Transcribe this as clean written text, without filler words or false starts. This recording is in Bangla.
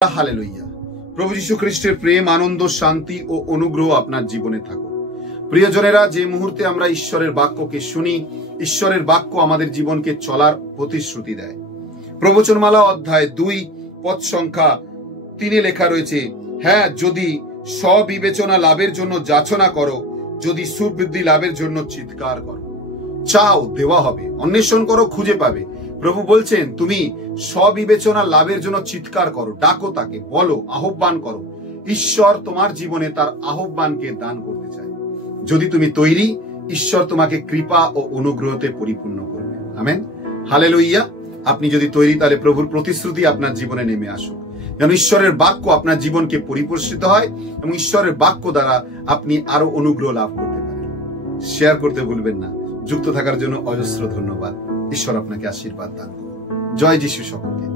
হালেলুয়া। প্রভু যীশু খ্রিস্টের প্রেম, আনন্দ, শান্তি ও অনুগ্রহ আপনার জীবনে থাকুক। প্রিয়জনেরা, যে মুহূর্তে আমরা ঈশ্বরের বাক্যকে শুনি, ঈশ্বরের বাক্য আমাদের জীবনকে চলার প্রতিশ্রুতি দেয়। প্রবচনমালা অধ্যায় 2 পদ সংখ্যা 3 লেখা রয়েছে, হ্যাঁ, যদি স্ববিবেচনা লাভের জন্য যাচনা করো, যদি সুবৃদ্ধি লাভের জন্য চিৎকার করো। চাও, দেওয়া হবে, অন্বেষণ করো, খুঁজে পাবে। প্রভু বলছেন, তুমি স্ববিবেচনা লাভের জন্য চিৎকার করো, ডাকো তাকে, বলো, আহ্বান করো। ঈশ্বর তোমার জীবনে তার আহ্বানকে দান করতে চায়। যদি তুমি তৈরি, ঈশ্বর তোমাকে কৃপা ও অনুগ্রহতে পরিপূর্ণ করবে। Amen, hallelujah. আপনি যদি তৈরি, তাহলে প্রভুর প্রতিশ্রুতি আপনার জীবনে নেমে আসুক, যেন ঈশ্বরের বাক্য আপনার জীবনকে পরিপোষিত হয় এবং ঈশ্বরের বাক্য দ্বারা আপনি আরো অনুগ্রহ লাভ করতে পারেন। শেয়ার করতে ভুলবেন না। যুক্ত থাকার জন্য অজস্র ধন্যবাদ। ঈশ্বর আপনাকে আশীর্বাদ দান করুন। জয় যিশু সকলকে।